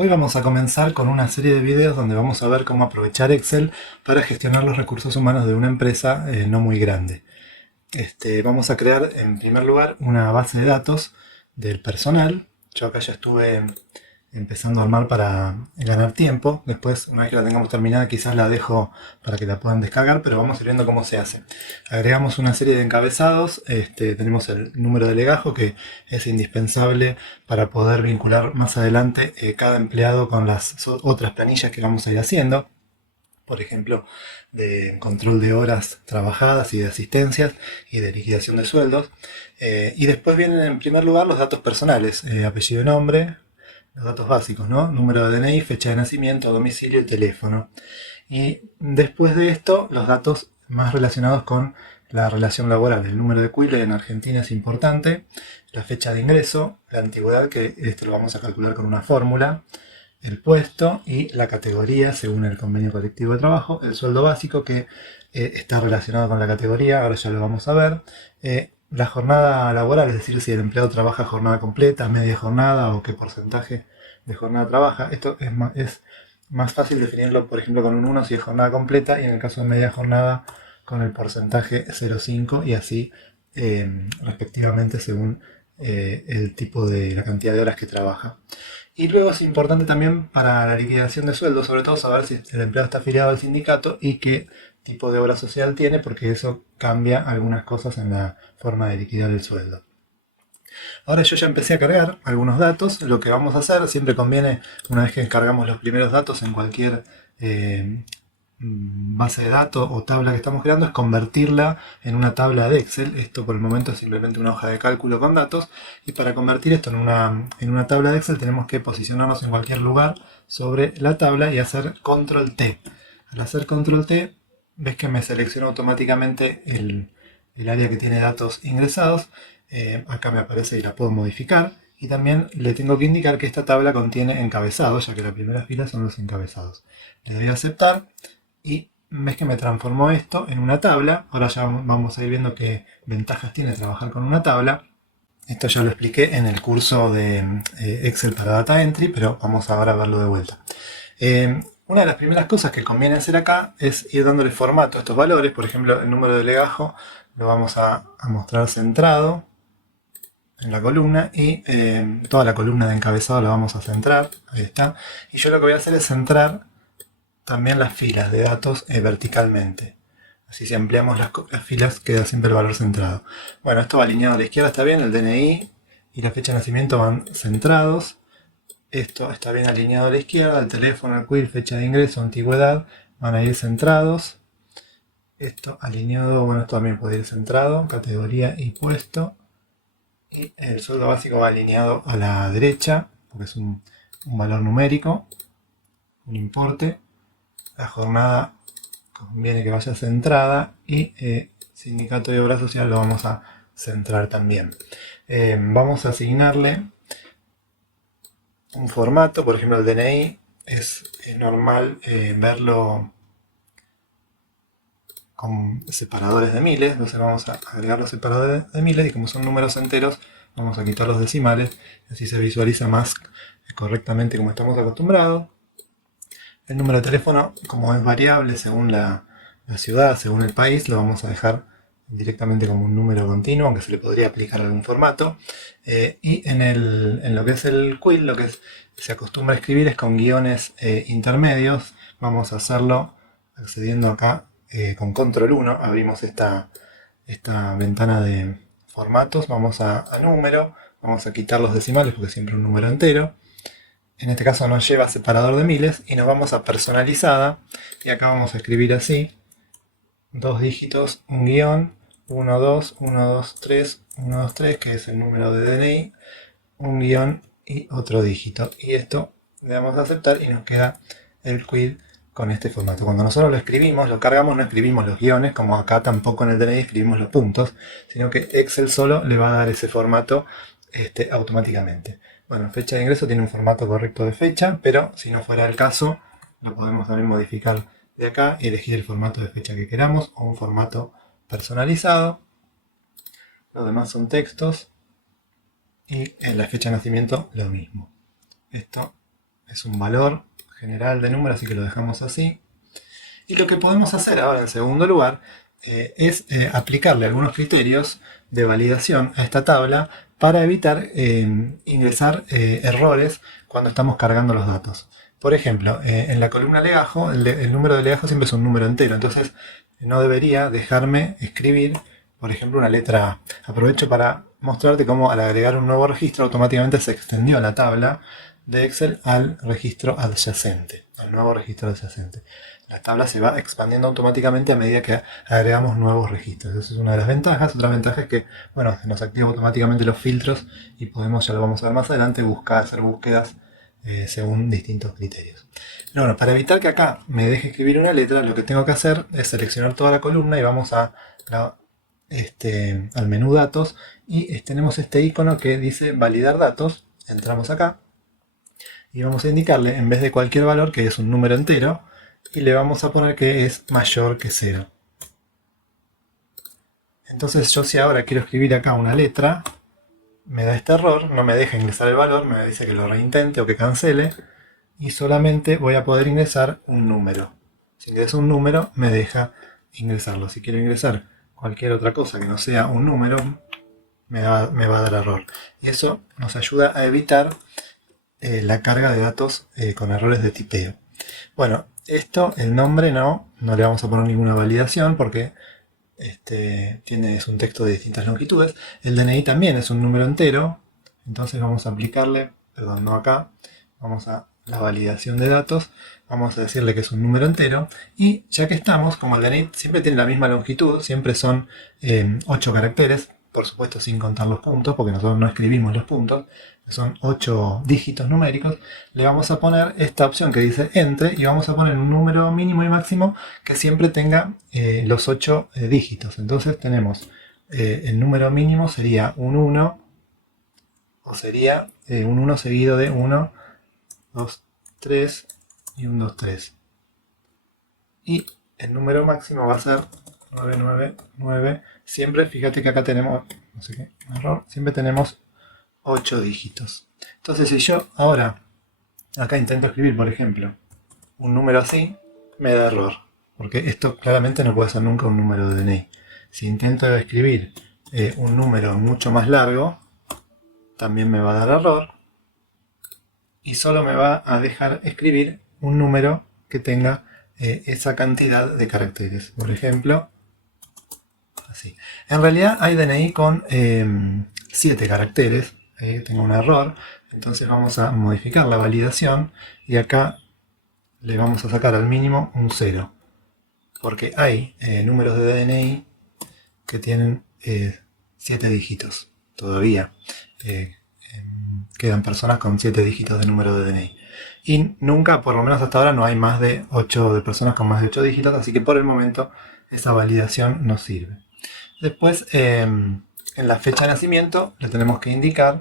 Hoy vamos a comenzar con una serie de videos donde vamos a ver cómo aprovechar Excel para gestionar los recursos humanos de una empresa no muy grande. Vamos a crear en primer lugar una base de datos del personal. Yo acá ya estuve empezando a armar para ganar tiempo. Después, una vez que la tengamos terminada, quizás la dejo para que la puedan descargar, pero vamos a ir viendo cómo se hace. Agregamos una serie de encabezados. Tenemos el número de legajo, que es indispensable para poder vincular más adelante cada empleado con las otras planillas que vamos a ir haciendo. Por ejemplo, de control de horas trabajadas y de asistencias y de liquidación de sueldos. Y después vienen en primer lugar los datos personales, apellido y nombre, los datos básicos, ¿no? Número de DNI, fecha de nacimiento, domicilio y teléfono. Y después de esto, los datos más relacionados con la relación laboral. El número de CUIL en Argentina es importante, la fecha de ingreso, la antigüedad, que lo vamos a calcular con una fórmula, el puesto y la categoría según el convenio colectivo de trabajo, el sueldo básico que está relacionado con la categoría, ahora ya lo vamos a ver, la jornada laboral, es decir, si el empleado trabaja jornada completa, media jornada o qué porcentaje de jornada trabaja. Esto es más fácil definirlo, por ejemplo, con un 1 si es jornada completa y en el caso de media jornada con el porcentaje 0,5 y así respectivamente según el tipo de la cantidad de horas que trabaja. Y luego es importante también para la liquidación de sueldos, sobre todo saber si el empleado está afiliado al sindicato y qué tipo de obra social tiene, porque eso cambia algunas cosas en la forma de liquidar el sueldo. Ahora yo ya empecé a cargar algunos datos. Lo que vamos a hacer, siempre conviene, una vez que descargamos los primeros datos en cualquier base de datos o tabla que estamos creando, es convertirla en una tabla de Excel. Esto por el momento es simplemente una hoja de cálculo con datos, y para convertir esto en una tabla de Excel tenemos que posicionarnos en cualquier lugar sobre la tabla y hacer control T. Al hacer control T, ves que me selecciona automáticamente el área que tiene datos ingresados. Acá me aparece y la puedo modificar. Y también le tengo que indicar que esta tabla contiene encabezados, ya que la primera fila son los encabezados. Le doy a aceptar y ves que me transformó esto en una tabla. Ahora ya vamos a ir viendo qué ventajas tiene trabajar con una tabla. Esto ya lo expliqué en el curso de Excel para Data Entry, pero vamos ahora a verlo de vuelta. Una de las primeras cosas que conviene hacer acá es ir dándole formato a estos valores. Por ejemplo, el número de legajo lo vamos a mostrar centrado en la columna y toda la columna de encabezado la vamos a centrar. Ahí está. Y yo lo que voy a hacer es centrar también las filas de datos verticalmente. Así si ampliamos las filas queda siempre el valor centrado. Bueno, esto va alineado a la izquierda, está bien, el DNI y la fecha de nacimiento van centrados. Esto está bien alineado a la izquierda, el teléfono, el CUIL, fecha de ingreso, antigüedad, van a ir centrados. Esto alineado, bueno, esto también puede ir centrado, categoría y puesto. Y el sueldo básico va alineado a la derecha, porque es un valor numérico, un importe. La jornada conviene que vaya centrada y sindicato de obra social lo vamos a centrar también. Vamos a asignarle un formato, por ejemplo el DNI es normal verlo con separadores de miles, entonces vamos a agregar los separadores de miles y como son números enteros vamos a quitar los decimales, así se visualiza más correctamente como estamos acostumbrados. El número de teléfono, como es variable según la ciudad, según el país, lo vamos a dejar directamente como un número continuo, aunque se le podría aplicar algún formato. Y en lo que es el quill, lo que se acostumbra a escribir es con guiones intermedios. Vamos a hacerlo accediendo acá con control 1. Abrimos esta ventana de formatos. Vamos a número. Vamos a quitar los decimales porque siempre es un número entero. En este caso nos lleva a separador de miles y nos vamos a personalizada y acá vamos a escribir así: dos dígitos, un guión, 1, 2, 1, 2, 3, 1, 2, 3, que es el número de DNI, un guión y otro dígito. Y esto le damos a aceptar y nos queda el quill con este formato. Cuando nosotros lo escribimos, lo cargamos, no escribimos los guiones, como acá tampoco en el DNI escribimos los puntos, sino que Excel solo le va a dar ese formato automáticamente. Bueno, fecha de ingreso tiene un formato correcto de fecha, pero si no fuera el caso, lo podemos también modificar de acá y elegir el formato de fecha que queramos o un formato personalizado. Los demás son textos y en la fecha de nacimiento lo mismo. Esto es un valor general de número, así que lo dejamos así. Y lo que podemos hacer ahora en segundo lugar es aplicarle algunos criterios de validación a esta tabla para evitar ingresar errores cuando estamos cargando los datos. Por ejemplo, en la columna legajo, el número de legajo siempre es un número entero, entonces no debería dejarme escribir, por ejemplo, una letra A. Aprovecho para mostrarte cómo al agregar un nuevo registro automáticamente se extendió la tabla de Excel al registro adyacente, al nuevo registro adyacente. La tabla se va expandiendo automáticamente a medida que agregamos nuevos registros. Esa es una de las ventajas. Otra ventaja es que, bueno, nos activa automáticamente los filtros y podemos, ya lo vamos a ver más adelante, hacer búsquedas según distintos criterios. Pero bueno, para evitar que acá me deje escribir una letra, lo que tengo que hacer es seleccionar toda la columna y vamos al menú datos y tenemos este icono que dice validar datos. Entramos acá y vamos a indicarle, en vez de cualquier valor, que es un número entero, y le vamos a poner que es mayor que 0. Entonces yo, si ahora quiero escribir acá una letra, me da este error, no me deja ingresar el valor, me dice que lo reintente o que cancele, y solamente voy a poder ingresar un número. Si ingreso un número, me deja ingresarlo. Si quiero ingresar cualquier otra cosa que no sea un número, me va a dar error. Y eso nos ayuda a evitar la carga de datos con errores de tipeo. Bueno, esto, el nombre no le vamos a poner ninguna validación porque es un texto de distintas longitudes. El DNI también es un número entero, entonces vamos a aplicarle, perdón, no acá, vamos a la validación de datos, vamos a decirle que es un número entero, y ya que estamos, como el DNI siempre tiene la misma longitud, siempre son 8 caracteres, por supuesto sin contar los puntos, porque nosotros no escribimos los puntos, son 8 dígitos numéricos, le vamos a poner esta opción que dice entre y vamos a poner un número mínimo y máximo que siempre tenga los 8 dígitos. Entonces tenemos el número mínimo sería un 1, o sería un 1 seguido de 1, 2, 3 y un 2, 3. Y el número máximo va a ser 999. Siempre, fíjate que acá tenemos, no sé qué, error, siempre tenemos 8 dígitos. Entonces, si yo ahora acá intento escribir, por ejemplo, un número así, me da error, porque esto claramente no puede ser nunca un número de DNI. Si intento escribir un número mucho más largo, también me va a dar error, y solo me va a dejar escribir un número que tenga esa cantidad de caracteres. Por ejemplo, así. En realidad hay DNI con 7 caracteres. Tengo un error, entonces vamos a modificar la validación y acá le vamos a sacar al mínimo un 0, porque hay números de DNI que tienen 7 dígitos todavía. Quedan personas con 7 dígitos de número de DNI. Y nunca, por lo menos hasta ahora, no hay más de 8 de personas con más de 8 dígitos, así que por el momento esa validación no sirve. Después, en la fecha de nacimiento le tenemos que indicar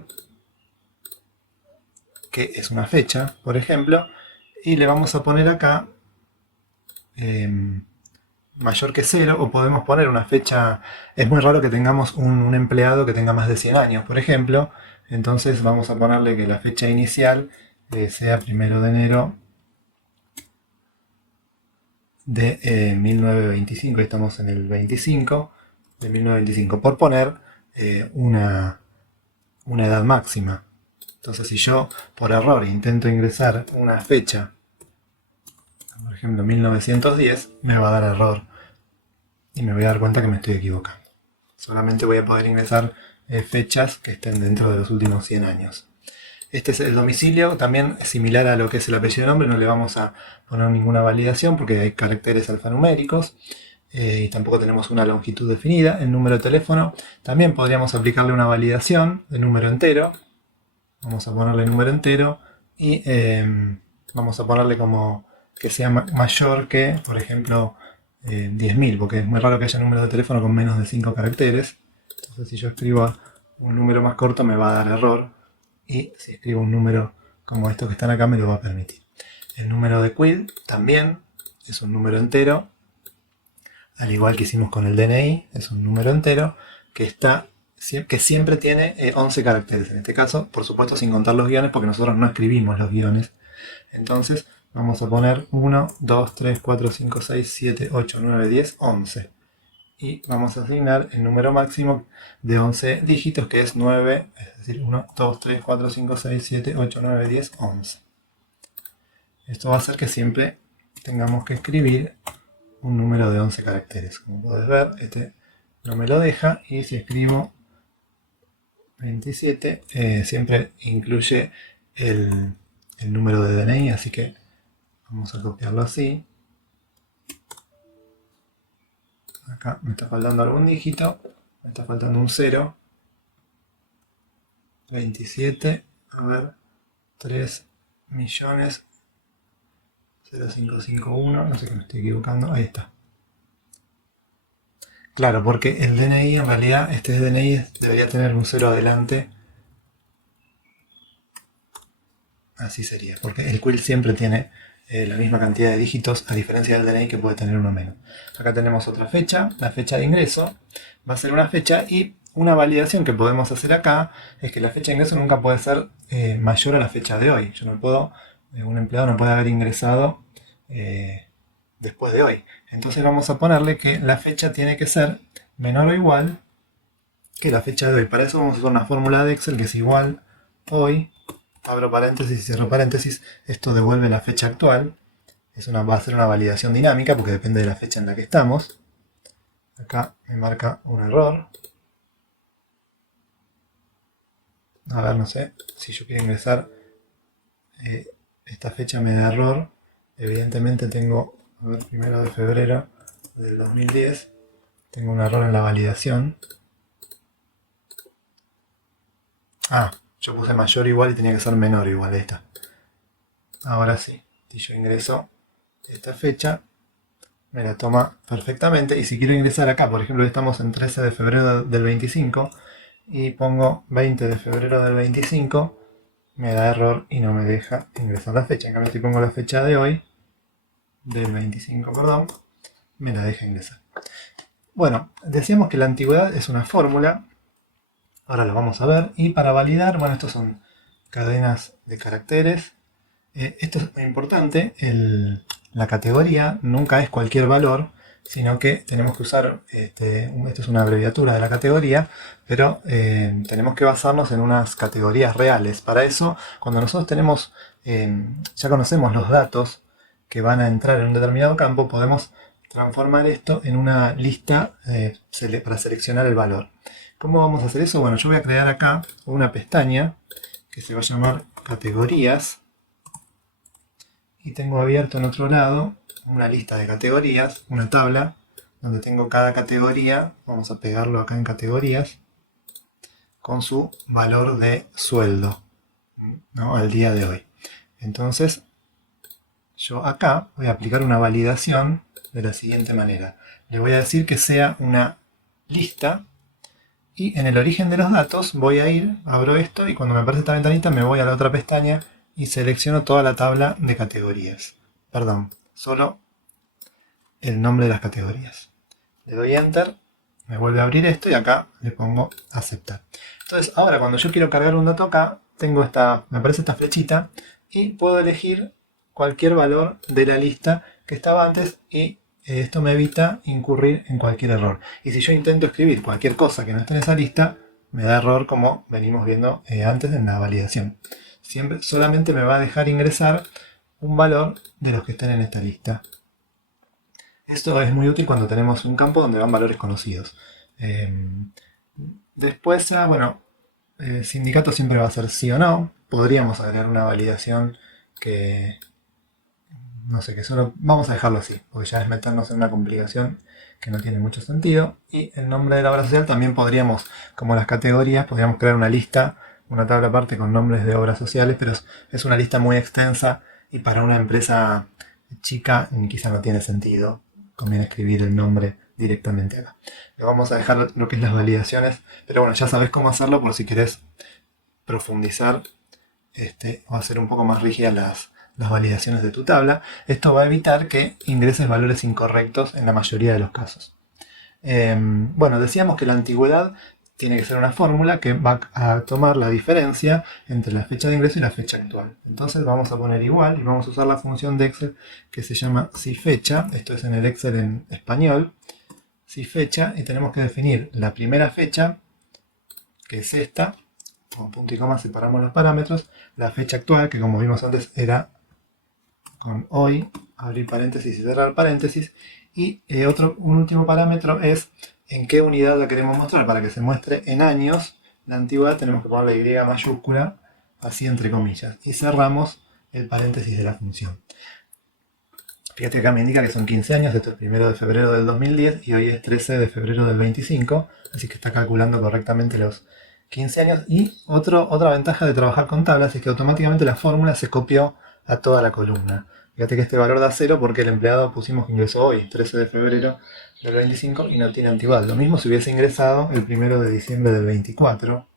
que es una fecha, por ejemplo, y le vamos a poner acá mayor que 0, o podemos poner una fecha. Es muy raro que tengamos un empleado que tenga más de 100 años, por ejemplo, entonces vamos a ponerle que la fecha inicial sea 1 de enero de 1925, estamos en el 25 de 1925, por poner una edad máxima. Entonces, si yo por error intento ingresar una fecha, por ejemplo 1910, me va a dar error y me voy a dar cuenta que me estoy equivocando. Solamente voy a poder ingresar fechas que estén dentro de los últimos 100 años. Este es el domicilio, también similar a lo que es el apellido de nombre, no le vamos a poner ninguna validación porque hay caracteres alfanuméricos y tampoco tenemos una longitud definida. El número de teléfono también podríamos aplicarle una validación de número entero. Vamos a ponerle número entero y vamos a ponerle como que sea mayor que, por ejemplo, 10.000, porque es muy raro que haya números de teléfono con menos de 5 caracteres. Entonces, si yo escribo un número más corto me va a dar error, y si escribo un número como estos que están acá me lo va a permitir. El número de quid también es un número entero, al igual que hicimos con el DNI, es un número entero que siempre tiene 11 caracteres. En este caso, por supuesto, sin contar los guiones, porque nosotros no escribimos los guiones Entonces vamos a poner 1, 2, 3, 4, 5, 6, 7, 8, 9, 10, 11. Y vamos a asignar el número máximo de 11 dígitos, que es 9, es decir, 1, 2, 3, 4, 5, 6, 7, 8, 9, 10, 11. Esto va a hacer que siempre tengamos que escribir un número de 11 caracteres. Como podés ver, este no me lo deja, y si escribo 27, siempre incluye el número de DNI, así que vamos a copiarlo así. Acá me está faltando algún dígito, me está faltando un 0. 27, a ver, 3 millones 0551, no sé que me estoy equivocando, ahí está. Claro, porque el DNI, en realidad, este DNI debería tener un 0 adelante. Así sería, porque el quill siempre tiene la misma cantidad de dígitos, a diferencia del DNI que puede tener uno menos. Acá tenemos otra fecha, la fecha de ingreso. Va a ser una fecha, y una validación que podemos hacer acá es que la fecha de ingreso nunca puede ser mayor a la fecha de hoy. Yo no puedo, un empleado no puede haber ingresado después de hoy. Entonces vamos a ponerle que la fecha tiene que ser menor o igual que la fecha de hoy. Para eso vamos a usar una fórmula de Excel que es igual hoy, abro paréntesis y cierro paréntesis. Esto devuelve la fecha actual. Va a ser una validación dinámica porque depende de la fecha en la que estamos. Acá me marca un error. A ver, no sé, si yo quiero ingresar, esta fecha me da error. Evidentemente tengo, a ver, 1 de febrero del 2010. Tengo un error en la validación. Yo puse mayor o igual y tenía que ser menor o igual. Ahí está. Ahora sí, si yo ingreso esta fecha, me la toma perfectamente. Y si quiero ingresar acá, por ejemplo, estamos en 13 de febrero del 25 y pongo 20 de febrero del 25, me da error y no me deja ingresar la fecha. En cambio, si pongo la fecha de hoy, del 25, perdón, me la deja ingresar. Bueno, decíamos que la antigüedad es una fórmula. Ahora lo vamos a ver. Y para validar, bueno, estos son cadenas de caracteres. Esto es muy importante. La categoría nunca es cualquier valor, sino que tenemos que usar, esto es una abreviatura de la categoría, pero tenemos que basarnos en unas categorías reales. Para eso, cuando nosotros tenemos, ya conocemos los datos que van a entrar en un determinado campo, podemos transformar esto en una lista para seleccionar el valor. ¿Cómo vamos a hacer eso? Bueno, yo voy a crear acá una pestaña que se va a llamar categorías, y tengo abierto en otro lado una lista de categorías, una tabla donde tengo cada categoría. Vamos a pegarlo acá en categorías con su valor de sueldo, ¿no?, al día de hoy. Entonces yo acá voy a aplicar una validación de la siguiente manera. Le voy a decir que sea una lista, y en el origen de los datos voy a ir, abro esto, y cuando me aparece esta ventanita me voy a la otra pestaña y selecciono toda la tabla de categorías. Perdón, solo el nombre de las categorías. Le doy Enter, me vuelve a abrir esto y acá le pongo aceptar. Entonces ahora cuando yo quiero cargar un dato acá, me aparece esta flechita y puedo elegir cualquier valor de la lista que estaba antes, y esto me evita incurrir en cualquier error. Y si yo intento escribir cualquier cosa que no esté en esa lista, me da error, como venimos viendo antes en la validación. Siempre solamente me va a dejar ingresar un valor de los que están en esta lista. Esto es muy útil cuando tenemos un campo donde van valores conocidos. Después, bueno, sindicato siempre va a ser sí o no. Podríamos agregar una validación que, no sé, que solo vamos a dejarlo así, porque ya es meternos en una complicación que no tiene mucho sentido. Y el nombre de la obra social también podríamos, como las categorías, podríamos crear una lista, una tabla aparte con nombres de obras sociales, pero es una lista muy extensa y para una empresa chica quizá no tiene sentido. Conviene escribir el nombre directamente acá. Le vamos a dejar lo que es las validaciones, pero bueno, ya sabes cómo hacerlo por si querés profundizar o hacer un poco más rígidas las validaciones de tu tabla. Esto va a evitar que ingreses valores incorrectos en la mayoría de los casos. Bueno, decíamos que la antigüedad tiene que ser una fórmula que va a tomar la diferencia entre la fecha de ingreso y la fecha actual. Entonces vamos a poner igual y vamos a usar la función de Excel que se llama siFecha. Esto es en el Excel en español. siFecha, y tenemos que definir la primera fecha, que es esta. Con punto y coma separamos los parámetros. La fecha actual, que como vimos antes era con hoy, abrir paréntesis y cerrar paréntesis. Y un último parámetro es en qué unidad la queremos mostrar. Para que se muestre en años la antigüedad tenemos que poner la Y mayúscula, así entre comillas. Y cerramos el paréntesis de la función. Fíjate que acá me indica que son 15 años, esto es 1 de febrero del 2010 y hoy es 13 de febrero del 25, así que está calculando correctamente los 15 años. Y otra ventaja de trabajar con tablas es que automáticamente la fórmula se copió a toda la columna. Fíjate que este valor da 0 porque el empleado pusimos que ingresó hoy, 13 de febrero del 25, y no tiene antigüedad. Lo mismo si hubiese ingresado el 1 de diciembre del 24.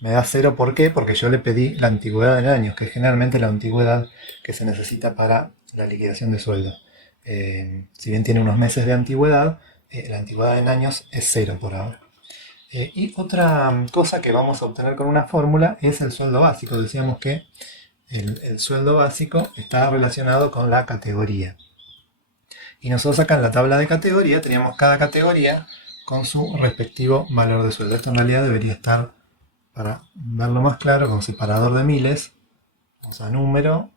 Me da 0, ¿por qué? Porque yo le pedí la antigüedad en años, que es generalmente la antigüedad que se necesita para la liquidación de sueldo. Si bien tiene unos meses de antigüedad, la antigüedad en años es 0 por ahora. Y otra cosa que vamos a obtener con una fórmula es el sueldo básico. Decíamos que el sueldo básico está relacionado con la categoría. Y nosotros acá en la tabla de categoría teníamos cada categoría con su respectivo valor de sueldo. Esto en realidad debería estar, para verlo más claro, con separador de miles. Vamos a número.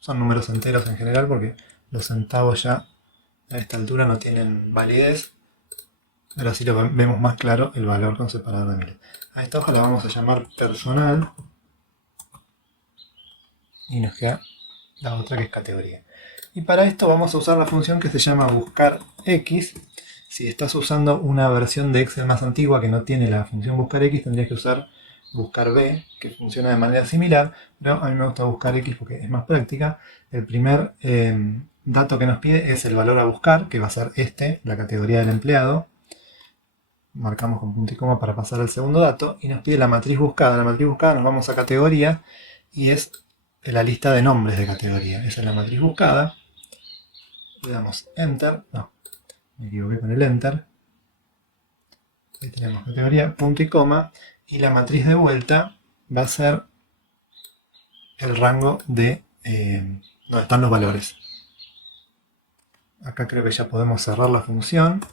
Son números enteros en general porque los centavos ya a esta altura no tienen validez. Ahora sí lo vemos más claro el valor con separador de miles. A esta hoja la vamos a llamar personal. Y nos queda la otra que es categoría. Y para esto vamos a usar la función que se llama buscar X. Si estás usando una versión de Excel más antigua que no tiene la función buscar X, tendrías que usar buscar B, que funciona de manera similar, pero a mí me gusta buscar X porque es más práctica. El primer dato que nos pide es el valor a buscar, que va a ser la categoría del empleado. Marcamos con punto y coma para pasar al segundo dato, y nos pide la matriz buscada. La matriz buscada nos vamos a categoría, y es la lista de nombres de categoría. Esa es la matriz buscada. Le damos Enter. No, me equivoqué con el Enter. Ahí tenemos categoría, punto y coma. Y la matriz de vuelta va a ser el rango de donde están los valores. Acá creo que ya podemos cerrar la función.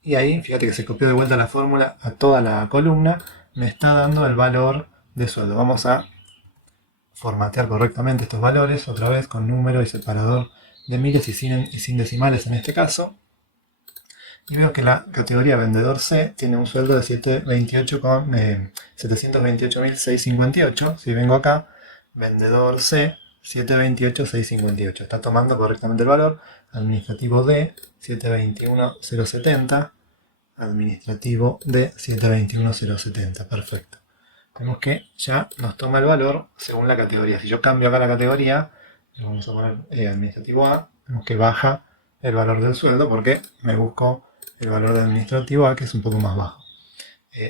Y ahí, fíjate que se copió de vuelta la fórmula a toda la columna. Me está dando el valor de sueldo. Vamos a formatear correctamente estos valores, otra vez con número y separador de miles y sin decimales en este caso. Y veo que la categoría vendedor C tiene un sueldo de 728.658. Si vengo acá, vendedor C, 728.658. Está tomando correctamente el valor. Administrativo D, 721.070. Administrativo D, 721.070. Perfecto. Vemos que ya nos toma el valor según la categoría. Si yo cambio acá la categoría, vamos a poner administrativo A, vemos que baja el valor del sueldo porque me busco el valor de administrativo A, que es un poco más bajo.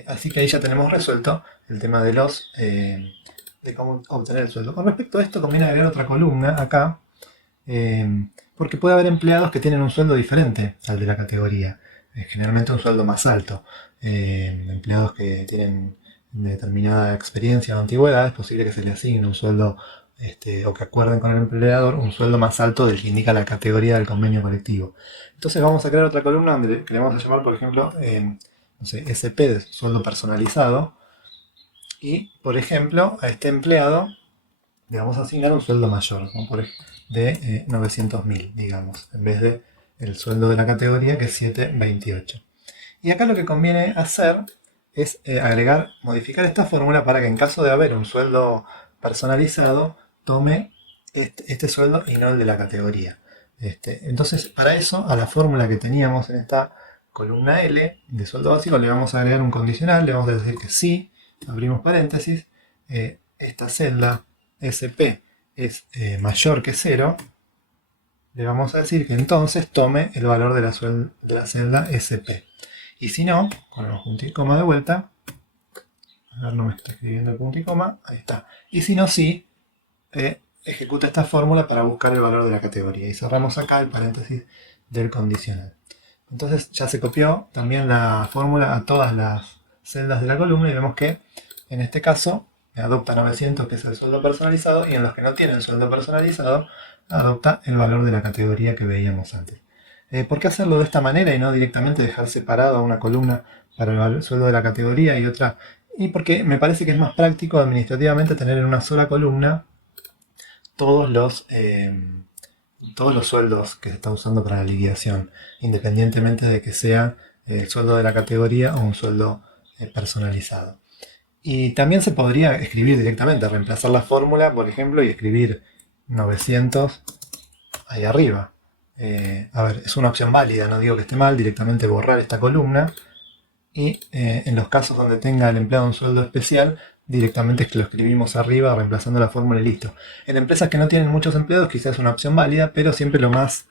Así que ahí ya tenemos resuelto el tema de cómo obtener el sueldo. Con respecto a esto, conviene agregar otra columna acá, porque puede haber empleados que tienen un sueldo diferente al de la categoría. Generalmente un sueldo más alto. Empleados que tienen determinada experiencia o antigüedad, es posible que se le asigne un sueldo o que acuerden con el empleador un sueldo más alto del que indica la categoría del convenio colectivo. Entonces vamos a crear otra columna donde le vamos a llamar, por ejemplo, no sé, SP, de sueldo personalizado. Y, por ejemplo, a este empleado le vamos a asignar un sueldo mayor, como por ejemplo, de 900.000, digamos, en vez de el sueldo de la categoría, que es 728. Y acá lo que conviene hacer es modificar esta fórmula para que en caso de haber un sueldo personalizado, tome este sueldo y no el de la categoría. Entonces, para eso, a la fórmula que teníamos en esta columna L de sueldo básico, le vamos a agregar un condicional, le vamos a decir que si, abrimos paréntesis, esta celda SP es mayor que 0, le vamos a decir que entonces tome el valor de la celda SP. Y si no, ponemos punto y coma de vuelta. A ver, no me está escribiendo el punto y coma. Ahí está. Y si no, sí, ejecuta esta fórmula para buscar el valor de la categoría. Y cerramos acá el paréntesis del condicional. Entonces ya se copió también la fórmula a todas las celdas de la columna y vemos que en este caso adopta 900, que es el sueldo personalizado, y en los que no tienen sueldo personalizado adopta el valor de la categoría que veíamos antes. ¿Por qué hacerlo de esta manera y no directamente dejar separado una columna para el sueldo de la categoría y otra? Y porque me parece que es más práctico administrativamente tener en una sola columna todos los sueldos que se está usando para la liquidación, independientemente de que sea el sueldo de la categoría o un sueldo personalizado. Y también se podría escribir directamente, reemplazar la fórmula, por ejemplo, y escribir 900 ahí arriba. A ver, es una opción válida, no digo que esté mal, directamente borrar esta columna. Y en los casos donde tenga el empleado un sueldo especial, directamente es que lo escribimos arriba reemplazando la fórmula y listo. En empresas que no tienen muchos empleados quizás es una opción válida, pero siempre lo más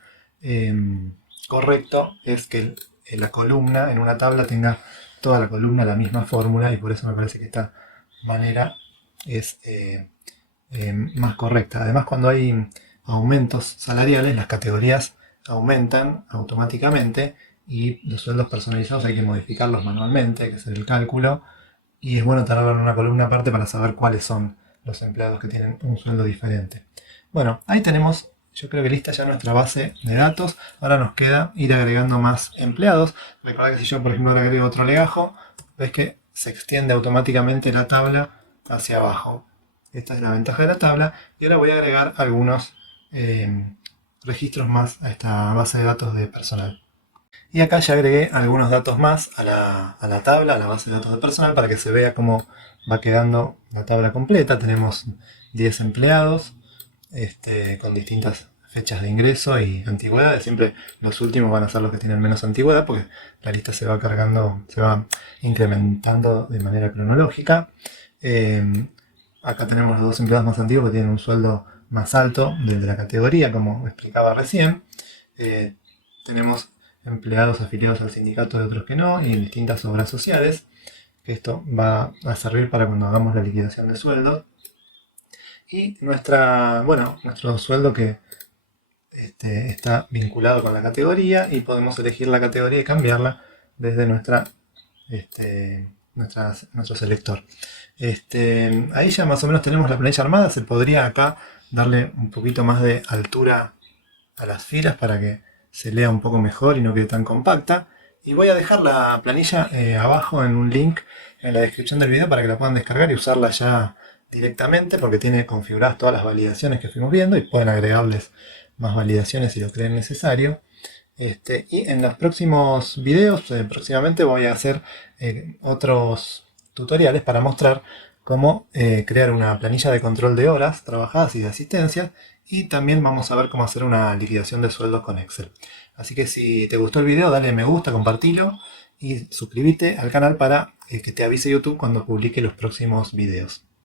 correcto es que la columna en una tabla tenga toda la columna la misma fórmula, y por eso me parece que esta manera es más correcta. Además, cuando hay aumentos salariales, las categorías aumentan automáticamente y los sueldos personalizados hay que modificarlos manualmente, hay que hacer el cálculo, y es bueno tenerlo en una columna aparte para saber cuáles son los empleados que tienen un sueldo diferente. Bueno, ahí tenemos, yo creo que lista ya nuestra base de datos. Ahora nos queda ir agregando más empleados. Recordad que si yo, por ejemplo, le agrego otro legajo, ves que se extiende automáticamente la tabla hacia abajo. Esta es la ventaja de la tabla. Y ahora voy a agregar algunos registros más a esta base de datos de personal. Y acá ya agregué algunos datos más a la tabla, a la base de datos de personal, para que se vea cómo va quedando la tabla completa. Tenemos 10 empleados con distintas fechas de ingreso y antigüedades. Siempre los últimos van a ser los que tienen menos antigüedad, porque la lista se va cargando, se va incrementando de manera cronológica. Acá tenemos los 2 empleados más antiguos que tienen un sueldo más alto del de la categoría, como explicaba recién. Tenemos empleados afiliados al sindicato y otros que no, y en distintas obras sociales, que esto va a servir para cuando hagamos la liquidación de sueldos. Y nuestro sueldo que está vinculado con la categoría, y podemos elegir la categoría y cambiarla desde nuestro selector. Ahí ya más o menos tenemos la planilla armada. Se podría acá darle un poquito más de altura a las filas para que se lea un poco mejor y no quede tan compacta. Y voy a dejar la planilla abajo en un link en la descripción del video para que la puedan descargar y usarla ya directamente, porque tiene configuradas todas las validaciones que fuimos viendo y pueden agregarles más validaciones si lo creen necesario. Y en los próximos videos, próximamente voy a hacer otros tutoriales para mostrar cómo crear una planilla de control de horas trabajadas y de asistencia, y también vamos a ver cómo hacer una liquidación de sueldos con Excel. Así que si te gustó el video, dale me gusta, compartilo y suscríbete al canal para que te avise YouTube cuando publique los próximos videos.